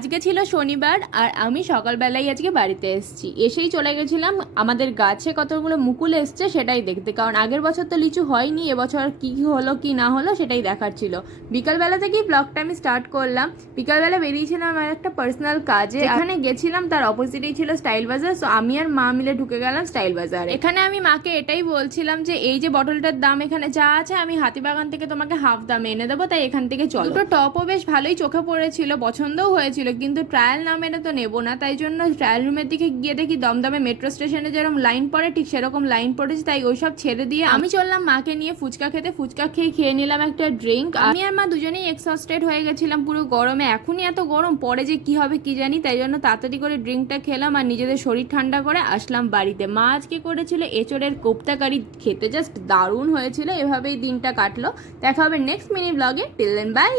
আজকে ছিল শনিবার আর আমি সকালবেলায় আজকে বাড়িতে এসেছি, এসেই চলে গেছিলাম আমাদের গাছে কতগুলো মুকুল এসছে সেটাই দেখতে, কারণ আগের বছর তো লিচু হয়নি, এবছর কি কি হলো কি না হলো সেটাই দেখার ছিল। বিকালবেলা থেকেই ব্লগটা আমি স্টার্ট করলাম। বিকালবেলা বেরিয়েছিলাম আমার একটা পার্সোনাল কাজে, এখানে গেছিলাম তার অপোজিটেই ছিল স্টাইল বাজার। সো আমি আর মা মিলে ঢুকে গেলাম স্টাইল বাজারে। এখানে আমি মাকে এটাই বলছিলাম যে এই যে বটলটার দাম এখানে যা আছে আমি হাতিবাগান থেকে তোমাকে হাফ দামে এনে দেবো, তাই এখান থেকে চলো। দুটো টপও বেশ ভালোই চোখে পড়েছিল, পছন্দও হয়েছিল, কিন্তু ট্রায়াল না মেনে তো নেবো না, তাই জন্য ট্রায়াল রুমের দিকে গিয়ে দেখি দমদমে মেট্রো স্টেশনে যেরকম লাইন পড়ে ঠিক সেরকম লাইন পড়েছে, তাই ওইসব ছেড়ে দিয়ে আমি চললাম মাকে নিয়ে ফুচকা খেতে। ফুচকা খেয়ে নিলাম একটা ড্রিঙ্ক। আমি আর মা দুজনেই এক্সস্টেড হয়ে গেছিলাম পুরো গরমে, এখনই এত গরম, পরে যে কি হবে কি জানি, তাই জন্য তাড়াতাড়ি করে ড্রিঙ্কটা খেলাম আর নিজেদের শরীর ঠান্ডা করে আসলাম বাড়িতে। মা আজকে করেছিল এঁচোড়ের কোপ্তা কারি, খেতে জাস্ট দারুণ হয়েছিল। এভাবেই দিনটা কাটলো। দেখা হবে নেক্সট মিনি ব্লগে। Till then by.